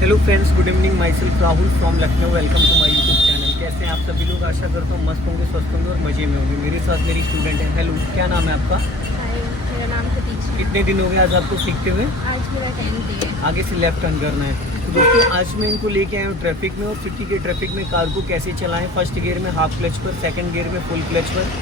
Hello friends, good evening. Myself Rahul from Lucknow. Welcome to my YouTube channel. कैसे हैं आप सभी लोग? आशा करता हूँ मस्त होंगे, स्वस्थ होंगे और मज़े में होंगे। मेरे साथ मेरी स्टूडेंट है। हेलो, क्या नाम है आपका? हाय, मेरा नाम प्रतीक्षा। कितने दिन हो गए आज आपको सीखते हुए? आज मेरा 10th डे है। आगे से लेफ्ट टर्न करना है। तो दोस्तों, आज मैं इनको लेके आया हूँ ट्रैफिक में, और सिटी के ट्रैफिक में कार को कैसे चलाएं। फर्स्ट गियर में हाफ क्लच पर, सेकंड गियर में फुल क्लच पर,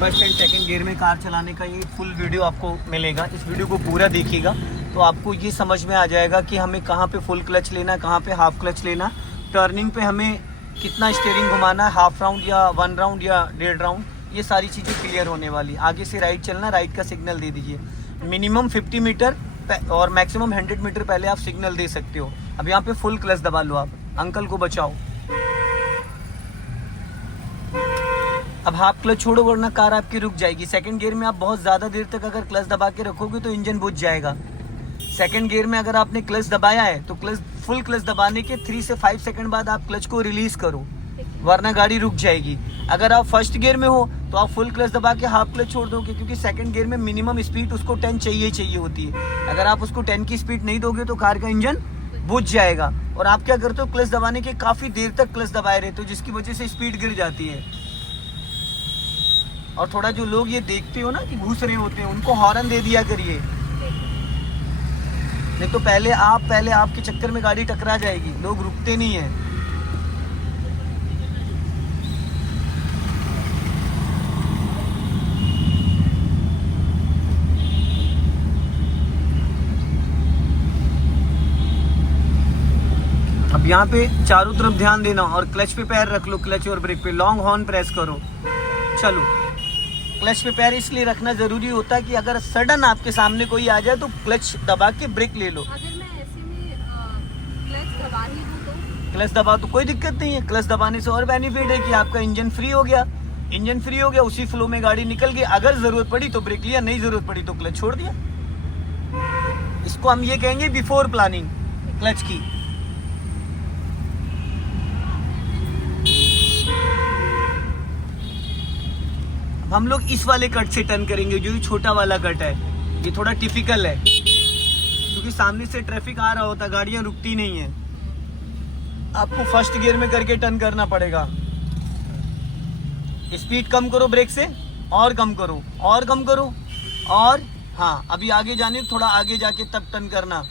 फर्स्ट एंड सेकंड गियर में कार चलाने का ये फुल वीडियो आपको मिलेगा। इस वीडियो को पूरा देखिएगा तो आपको ये समझ में आ जाएगा कि हमें कहाँ पे फुल क्लच लेना, कहाँ पे हाफ क्लच लेना, टर्निंग पे हमें कितना स्टीयरिंग घुमाना, हाफ राउंड या 1 राउंड या 1.5 राउंड, ये सारी चीज़ें क्लियर होने वाली। आगे से राइट चलना, राइट का सिग्नल दे दीजिए। मिनिमम 50 मीटर और मैक्सिमम 100 मीटर पहले आप सिग्नल दे सकते हो। अब यहाँ पे फुल क्लच दबा लो, आप अंकल को बचाओ। अब हाफ क्लच छोड़ो वरना कार आपकी रुक जाएगी। सेकंड गियर में आप बहुत ज़्यादा देर तक अगर क्लच दबा के रखोगे तो इंजन बुझ जाएगा। सेकंड गियर में अगर आपने क्लच दबाया है तो फुल क्लच दबाने के 3 से 5 सेकंड बाद आप क्लच को रिलीज करो, वरना गाड़ी रुक जाएगी। अगर आप फर्स्ट गियर में हो तो आप फुल क्लच दबा के हाफ क्लच छोड़ दोगे, क्योंकि सेकंड गियर में मिनिमम स्पीड उसको 10 चाहिए होती है। अगर आप उसको 10 की स्पीड नहीं दोगे तो कार का इंजन बुझ जाएगा। और आप क्या करते हो, क्लच दबाने के काफ़ी देर तक क्लच दबाए रहते हो, जिसकी वजह से स्पीड गिर जाती है। और थोड़ा जो लोग ये देखते हो ना कि घुस रहे होते हैं, उनको हॉर्न दे दिया करिए, नहीं तो पहले आपके चक्कर में गाड़ी टकरा जाएगी। लोग रुकते नहीं है। अब यहाँ पे चारों तरफ ध्यान देना और क्लच पे पैर रख लो, क्लच और ब्रेक पे लॉन्ग हॉर्न प्रेस करो। चलो, क्लच पे पैर इसलिए रखना जरूरी होता है कि अगर सडन आपके सामने कोई आ जाए तो क्लच दबा के ब्रेक ले लो। अगर मैं ऐसे में क्लच दबा ही दूँ तो? क्लच दबा तो कोई दिक्कत नहीं है। क्लच दबाने से और बेनिफिट है कि आपका इंजन फ्री हो गया। इंजन फ्री हो गया, उसी फ्लो में गाड़ी निकल गई। अगर जरूरत पड़ी तो ब्रेक लिया, नहीं जरूरत पड़ी तो क्लच छोड़ दिया। इसको हम ये कहेंगे बिफोर प्लानिंग क्लच की। हम लोग इस वाले कट से टर्न करेंगे, जो ये छोटा वाला कट है। ये थोड़ा टिपिकल है क्योंकि सामने से ट्रैफिक आ रहा होता, गाड़ियां रुकती नहीं है। आपको फर्स्ट गियर में करके टर्न करना पड़ेगा। स्पीड कम करो ब्रेक से, और कम करो, और कम करो, और हाँ, अभी आगे जाने, थोड़ा आगे जाके तब टर्न करना।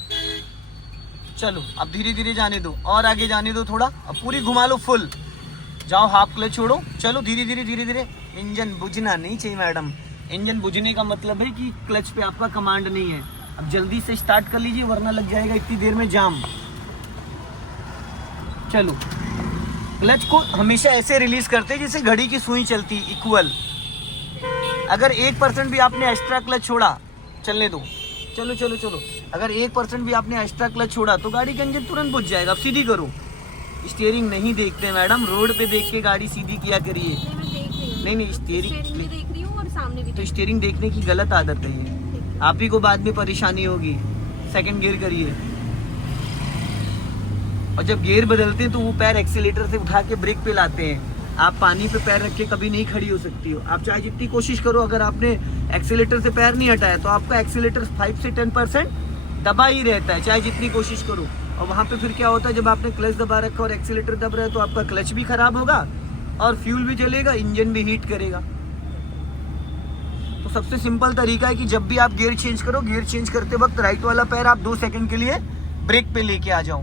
चलो, अब धीरे धीरे जाने दो, और आगे जाने दो थोड़ा। अब पूरी घुमा लो फुल। जाओ, हाफ क्लच छोड़ो। चलो धीरे धीरे धीरे धीरे। इंजन बुझना नहीं चाहिए मैडम। इंजन बुझने का मतलब है कि क्लच पे आपका कमांड नहीं है। अब जल्दी से स्टार्ट कर लीजिए, वरना लग जाएगा इतनी देर में जाम। चलो, क्लच को हमेशा ऐसे रिलीज करते हैं जैसे घड़ी की सुई चलती, इक्वल। अगर 1% भी आपने एक्स्ट्रा क्लच छोड़ा, चलने दो। चलो चलो चलो, अगर 1% भी आपने एक्स्ट्रा क्लच छोड़ा तो गाड़ी का इंजन तुरंत बुझ जाएगा। अब सीधी करो। स्टीयरिंग नहीं देखते मैडम, रोड पे देख के गाड़ी सीधी किया करिए। नहीं, स्टीयरिंग देख रही हूँ और सामने भी। तो स्टीयरिंग देखने की गलत आदत है ये, आप ही को बाद में परेशानी होगी। सेकंड गियर करिए, और जब गियर बदलते हैं तो वो पैर एक्सीलेटर से उठा के ब्रेक पे लाते हैं। आप पानी पे पैर रख के कभी नहीं खड़ी हो सकती हो। आप चाहे जितनी कोशिश करो, अगर आपने एक्सीलेटर से पैर नहीं हटाया तो आपका एक्सीलेटर 5 से 10% दबा ही रहता है, चाहे जितनी कोशिश करो। और वहाँ पे फिर क्या होता है, जब आपने क्लच दबा रखा और एक्सीलेटर दब रहा है तो आपका क्लच भी खराब होगा और फ्यूल भी जलेगा, इंजन भी हीट करेगा। तो सबसे सिंपल तरीका है कि जब भी आप गियर चेंज करो, गियर चेंज करते वक्त राइट वाला पैर आप 2 सेकंड के लिए ब्रेक पे लेके आ जाओ।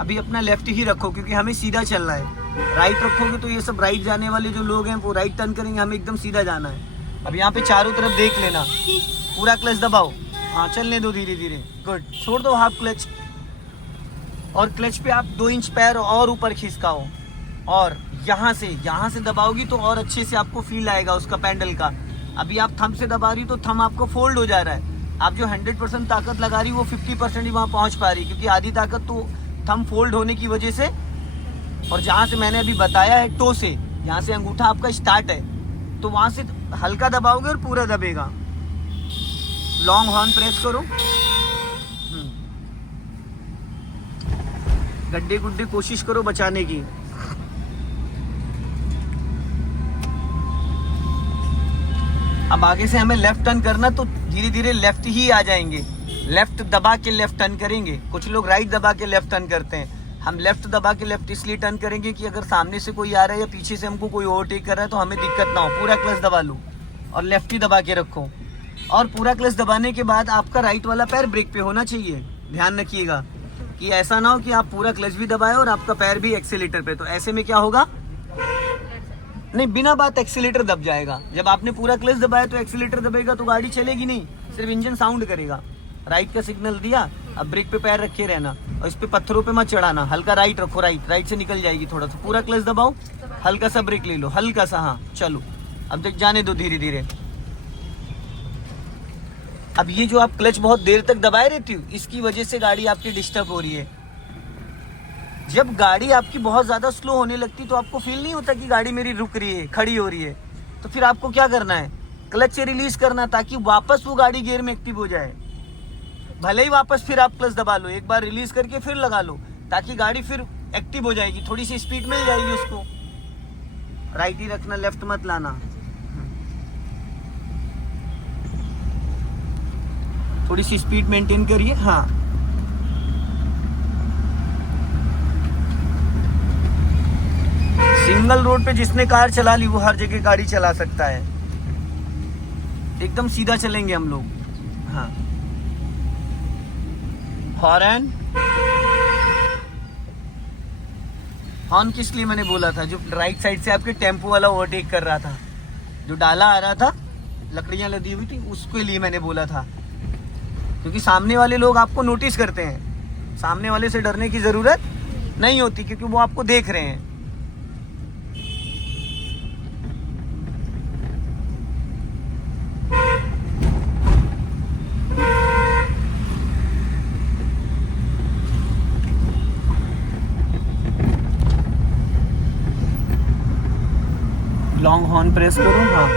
अभी अपना लेफ्ट ही रखो क्योंकि हमें सीधा चलना है। राइट रखोगे तो ये सब राइट जाने वाले जो लोग हैं वो राइट टर्न करेंगे, हमें एकदम सीधा जाना है। अब यहाँ पे चारों तरफ देख लेना, पूरा क्लच दबाओ। हाँ, चलने दो धीरे धीरे। गुड, छोड़ दो हाफ क्लच, और क्लच पे आप 2 इंच पैर और ऊपर खिसकाओ, और यहाँ से दबाओगी तो और अच्छे से आपको फील आएगा उसका पैडल का। अभी आप थंब से दबा रही तो थंब आपको फोल्ड हो जा रहा है। आप जो 100% ताकत लगा रही वो 50% ही वहाँ पहुँच पा रही, क्योंकि आधी ताकत तो थंब फोल्ड होने की वजह से। और जहाँ से मैंने अभी बताया है, टो से, यहाँ से अंगूठा आपका स्टार्ट है, तो वहाँ से हल्का दबाओगे और पूरा दबेगा। लॉन्ग हॉर्न प्रेस करो। गड्ढे गुड्ढे कोशिश करो बचाने की। अब आगे से हमें लेफ्ट टर्न करना, तो धीरे धीरे लेफ्ट ही आ जाएंगे। लेफ्ट दबा के लेफ्ट टर्न करेंगे, कुछ लोग राइट दबा के लेफ्ट टर्न करते हैं। हम लेफ्ट दबा के लेफ्ट इसलिए टर्न करेंगे कि अगर सामने से कोई आ रहा है या पीछे से हमको कोई ओवरटेक कर रहा है तो हमें दिक्कत ना हो। पूरा क्लच दबा लो और लेफ्ट ही दबा के रखो, और पूरा क्लच दबाने के बाद आपका राइट वाला पैर ब्रेक पे होना चाहिए। ध्यान रखिएगा कि ऐसा ना हो कि आप पूरा क्लच भी दबाए और आपका पैर भी एक्सीलेटर पे, तो ऐसे में क्या होगा, नहीं बिना बात एक्सीलेटर दब जाएगा। जब आपने पूरा क्लच दबाया तो एक्सीलेटर दबेगा तो गाड़ी चलेगी नहीं, सिर्फ इंजन साउंड करेगा। राइट का सिग्नल दिया, अब ब्रेक पे पैर रखे रहना और इस पे पत्थरों पे मत चढ़ाना, हल्का राइट रखो, राइट से निकल जाएगी थोड़ा सा। पूरा क्लच दबाओ, हल्का सा ब्रेक ले लो, हल्का सा, हाँ चलो अब देख जाने दो धीरे धीरे। अब ये जो आप क्लच बहुत देर तक दबाए रहती हो, इसकी वजह से गाड़ी आपकी डिस्टर्ब हो रही है। जब गाड़ी आपकी बहुत ज्यादा स्लो होने लगती तो आपको फील नहीं होता कि गाड़ी मेरी रुक रही है, खड़ी हो रही है, तो फिर आपको क्या करना है, क्लच से रिलीज करना ताकि वापस वो गाड़ी गियर में एक्टिव हो जाए। भले ही वापस फिर आप क्लच दबा लो, एक बार रिलीज करके फिर लगा लो ताकि गाड़ी फिर एक्टिव हो जाएगी, थोड़ी सी स्पीड मिल जाएगी उसको। राइट ही रखना, लेफ्ट मत लाना, थोड़ी सी स्पीड मेंटेन करिए। हाँ सिंगल रोड पे जिसने कार चला ली वो हर जगह गाड़ी चला सकता है। एकदम सीधा चलेंगे हम लोग। हाँ हॉर्न, हॉर्न किस लिए मैंने बोला था, जो राइट साइड से आपके टेम्पो वाला ओवरटेक कर रहा था, जो डाला आ रहा था, लकड़ियां लदी हुई थी, उसके लिए मैंने बोला था। क्योंकि सामने वाले लोग आपको नोटिस करते हैं, सामने वाले से डरने की जरूरत नहीं होती क्योंकि वो आपको देख रहे हैं। लॉन्ग हॉर्न प्रेस करो, हाँ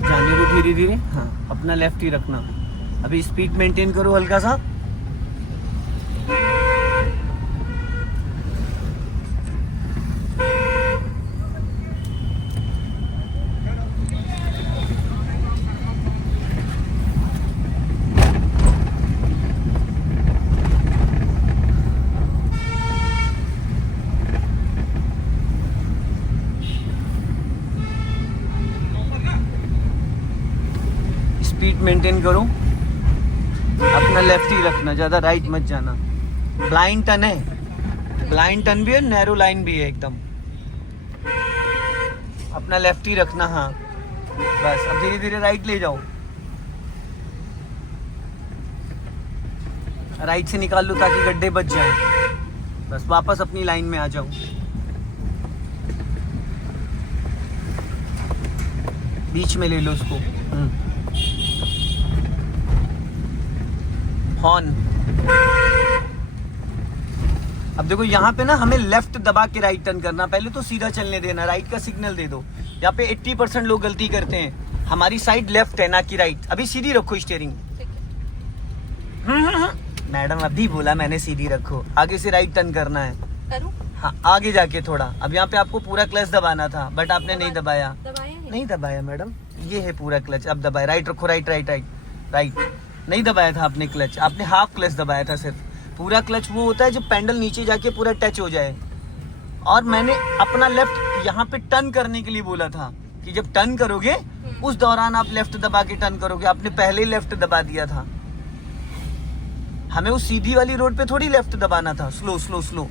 जाने दो धीरे धीरे। हाँ अपना लेफ्ट ही रखना, अभी स्पीड मेंटेन करो हल्का सा। स्पीड मेंटेन करो, अपना लेफ्ट ही रखना, ज्यादा राइट मत जाना। ब्लाइंड टर्न है, ब्लाइंड टर्न भी है, नैरो लाइन भी है एकदम, अपना लेफ्ट ही रखना। हाँ बस अब धीरे धीरे राइट ले जाओ, राइट से निकाल लो ताकि गड्ढे बच जाएं। बस वापस अपनी लाइन में आ जाओ। बीच में ले लो उसको। हॉर्न, अब देखो यहाँ पे ना हमें लेफ्ट दबा के राइट टर्न करना, पहले तो सीधा चलने देना, राइट का सिग्नल दे दो। यहाँ पे 80% लोग गलती करते हैं, हमारी साइड लेफ्ट है ना कि राइट। अभी सीधी रखो स्टीयरिंग। मैडम अभी बोला मैंने सीधी रखो, आगे से राइट टर्न करना है। करूं? हाँ आगे जाके थोड़ा। अब यहाँ पे आपको पूरा क्लच दबाना था बट आपने नहीं दबाया। नहीं दबाया मैडम, ये है पूरा क्लच। अब दबाए, राइट रखो, राइट राइट राइट राइट। नहीं दबाया था आपने क्लच, आपने हाफ क्लच दबाया था सिर्फ। पूरा क्लच वो होता है जब पैडल नीचे जाके पूरा टच हो जाए। और मैंने अपना लेफ्ट यहाँ पे टर्न करने के लिए बोला था कि जब टर्न करोगे उस दौरान आप लेफ्ट दबा के टर्न करोगे। आपने पहले ही लेफ्ट दबा दिया था, हमें उस सीधी वाली रोड पे थोड़ी लेफ्ट दबाना था। Slow slow slow.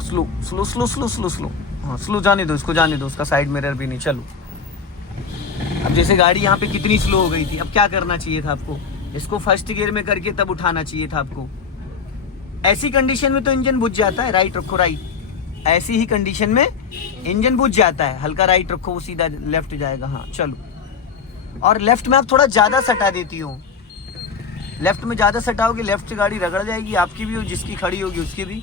Slow slow slow slow slow slow. हाँ स्लो जाने दो, इसको जाने दो, उसका साइड मिरर भी नहीं। चलो अब जैसे गाड़ी यहाँ पे कितनी स्लो हो गई थी, अब क्या करना चाहिए था आपको, इसको फर्स्ट गियर में करके तब उठाना चाहिए था आपको। ऐसी कंडीशन में तो इंजन बुझ जाता है। राइट रखो, राइट। ऐसी ही कंडीशन में इंजन बुझ जाता है, हल्का राइट रखो, वो सीधा लेफ्ट जाएगा। हाँ चलो। और लेफ्ट में आप थोड़ा ज्यादा सटा देती हो, लेफ्ट में ज्यादा सटाओगे लेफ्ट से गाड़ी रगड़ जाएगी, आपकी भी और जिसकी खड़ी होगी उसकी भी।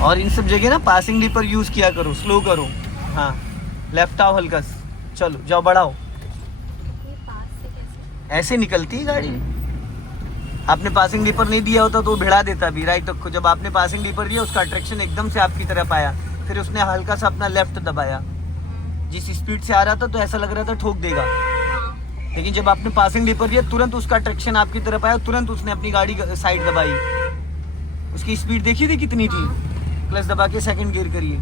और इन सब जगह ना पासिंग डिपर यूज किया करो, स्लो करो। हाँ लेफ्ट आओ हल्का से, चलो जाओ बढ़ाओ। ये पास से कैसे? ऐसे निकलती है गाड़ी। आपने पासिंग डीपर नहीं दिया होता तो वो भिड़ा देता भी। राइट रखो, जब आपने पासिंग डीपर दिया उसका अट्रैक्शन एकदम से आपकी तरफ आया, फिर उसने हल्का सा अपना लेफ्ट दबाया। जिस स्पीड से आ रहा था तो ऐसा लग रहा था ठोक देगा, हाँ। लेकिन जब आपने पासिंग डीपर दिया तुरंत उसका अट्रैक्शन आपकी तरफ आया, तुरंत उसने अपनी गाड़ी साइड दबाई। उसकी स्पीड देखी थी कितनी थी। क्लच दबा के सेकंड गियर करिए,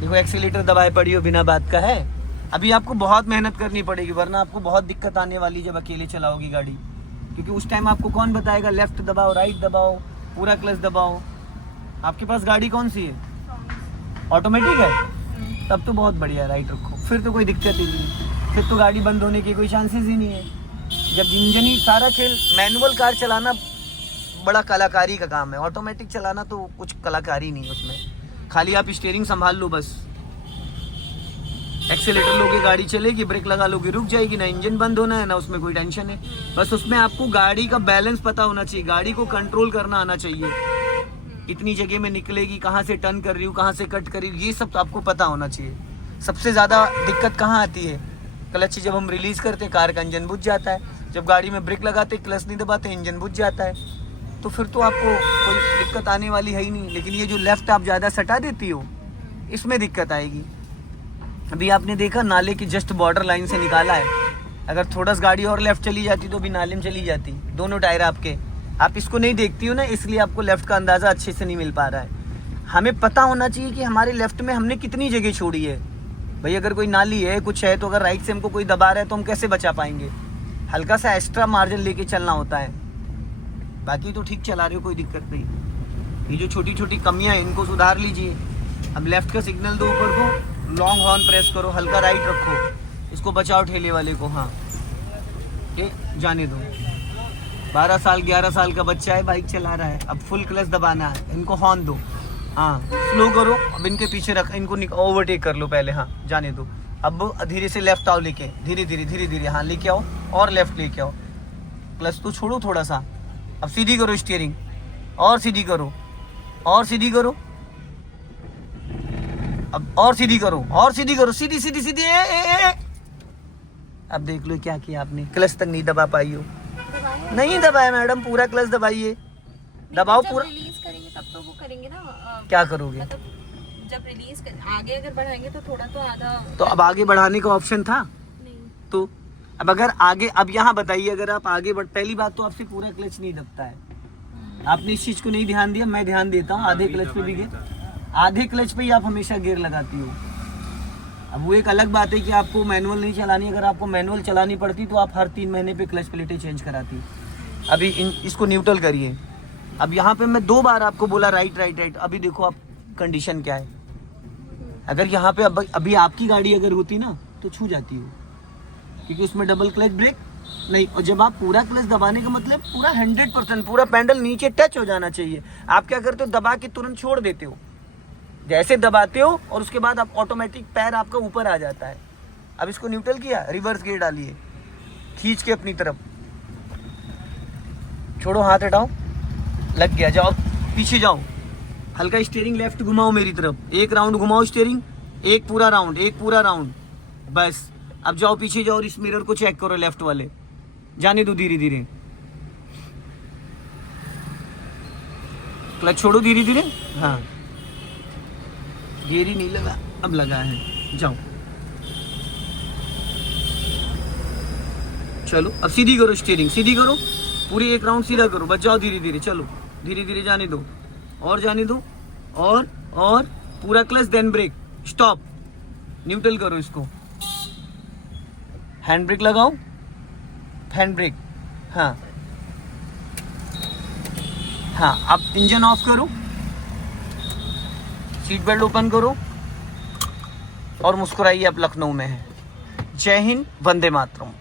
देखो एक्सीलेटर दबाए पड़ी हो बिना बात का है। अभी आपको बहुत मेहनत करनी पड़ेगी, वरना आपको बहुत दिक्कत आने वाली जब अकेले चलाओगी गाड़ी, क्योंकि उस टाइम आपको कौन बताएगा लेफ्ट दबाओ राइट दबाओ पूरा क्लच दबाओ। आपके पास गाड़ी कौन सी है? ऑटोमेटिक है, तब तो बहुत बढ़िया। राइट रखो, फिर तो कोई दिक्कत ही नहीं, फिर तो गाड़ी बंद होने की कोई चांसेस ही नहीं है। जब इंजन ही सारा खेल, मैनुअल कार चलाना बड़ा कलाकारी का काम है, ऑटोमेटिक चलाना तो कुछ कलाकारी नहीं है उसमें। खाली आप स्टीयरिंग संभाल लो बस, एक्सीलेटर लोगे गाड़ी चलेगी, ब्रेक लगा लोगे रुक जाएगी, ना इंजन बंद होना है ना उसमें कोई टेंशन है। बस उसमें आपको गाड़ी का बैलेंस पता होना चाहिए, गाड़ी को कंट्रोल करना आना चाहिए। कितनी जगह में निकलेगी, कहाँ से टर्न कर रही हूँ, कहाँ से कट कर रही हूँ, ये सब तो आपको पता होना चाहिए। सबसे ज़्यादा दिक्कत कहाँ आती है? क्लच जब हम रिलीज़ करते हैं कार का इंजन बुझ जाता है, जब गाड़ी में ब्रेक लगाते क्लच नहीं दबाते इंजन बुझ जाता है, तो फिर तो आपको कोई दिक्कत आने वाली है ही नहीं। लेकिन ये जो लेफ़्ट आप ज़्यादा सटा देती हो इसमें दिक्कत आएगी। अभी आपने देखा नाले की जस्ट बॉर्डर लाइन से निकाला है, अगर थोड़ा सा गाड़ी और लेफ़्ट चली जाती तो भी नाले में चली जाती, दोनों टायर आपके। आप इसको नहीं देखती हो ना, इसलिए आपको लेफ़्ट का अंदाज़ा अच्छे से नहीं मिल पा रहा है। हमें पता होना चाहिए कि हमारे लेफ़्ट में हमने कितनी जगह छोड़ी है। भाई अगर कोई नाली है कुछ है तो अगर राइट से हमको कोई दबा रहा है तो हम कैसे बचा पाएंगे? हल्का सा एक्स्ट्रा मार्जिन लेके चलना होता है, बाकी तो ठीक चला रहे हो, कोई दिक्कत नहीं। ये जो छोटी छोटी कमियां हैं इनको सुधार लीजिए। अब लेफ्ट का सिग्नल दो ऊपर को, लॉन्ग हॉर्न प्रेस करो, हल्का राइट रखो, इसको बचाओ ठेले वाले को। हाँ ये जाने दो, 12 साल 11 साल का बच्चा है बाइक चला रहा है, अब फुल क्लच दबाना है, इनको हॉर्न दो। हाँ स्लो करो, अब इनके पीछे रख, इनको ओवरटेक कर लो पहले। हाँ जाने दो, अब धीरे से लेफ्ट आओ लेके, धीरे धीरे धीरे धीरे हाँ लेके आओ और लेफ्ट लेके आओ। क्लच तो छोड़ो थोड़ा सा, अब सीधी करो स्टीयरिंग, और सीधी करो और सीधी करो, अब और सीधी करो और सीधी करो, सीधी सीधी सीधी ए। अब देख लो क्या किया आपने, क्लच तक नहीं दबा पाई हो। नहीं दबाया मैडम, पूरा क्लच दबाइए, दबाओ पूरा। रिलीज करेंगे तब तो वो करेंगे ना। क्या करोगे? मतलब जब रिलीज कर आगे अगर बढ़ाएंगे तो थोड़ा तो आधा। तो अब आगे बढ़ाने का ऑप्शन था नहीं तो अब अगर आगे, अब यहाँ बताइए अगर आप आगे बढ़, पहली बात तो आपसे पूरा क्लच नहीं दबता है, आपने इस चीज को नहीं ध्यान दिया। मैं ध्यान देता हूँ, आधे क्लच पे भी गियर, आधे क्लच पे ही आप हमेशा गियर लगाती हो। अब वो एक अलग बात है कि आपको मैनुअल नहीं चलानी, अगर आपको मैनुअल चलानी पड़ती तो आप हर 3 महीने पे क्लच प्लेटें चेंज कराती। अभी इसको न्यूट्रल करिए। अब यहाँ पे मैं 2 बार आपको बोला राइट राइट राइट, अभी देखो आप कंडीशन क्या है। अगर यहाँ पे अभी आपकी गाड़ी अगर होती ना तो छू जाती हो, क्योंकि उसमें डबल क्लच ब्रेक नहीं। और जब आप पूरा क्लच दबाने का मतलब पूरा 100% पूरा पैडल नीचे टच हो जाना चाहिए। आप क्या करते हो, दबा के तुरंत छोड़ देते हो, जैसे दबाते हो और उसके बाद आप ऑटोमेटिक पैर आपका ऊपर आ जाता है। अब इसको न्यूट्रल किया, रिवर्स गियर डालिए, खींच के अपनी तरफ, छोड़ो हाथ हटाओ, लग गया, जाओ पीछे जाओ, हल्का स्टीयरिंग लेफ्ट घुमाओ मेरी तरफ, 1 राउंड घुमाओ स्टीयरिंग, 1 पूरा राउंड, बस। अब जाओ पीछे जाओ और इस मिरर को चेक करो लेफ्ट वाले, जाने दो धीरे धीरे, क्लच छोड़ो धीरे धीरे। हाँ गियर ही नहीं लगा, अब लगा है, जाओ चलो। अब सीधी करो स्टीयरिंग, सीधी करो पूरी, 1 राउंड सीधा करो, बच जाओ धीरे धीरे, चलो धीरे धीरे जाने दो और जाने दो, और पूरा clutch then brake, stop, neutral करो इसको, हैंड ब्रेक लगाओ, हैंड ब्रेक। हाँ हाँ, अब इंजन ऑफ करो, सीट बेल्ट ओपन करो और मुस्कुराइए, आप लखनऊ में हैं। जय हिंद, वंदे मातरम।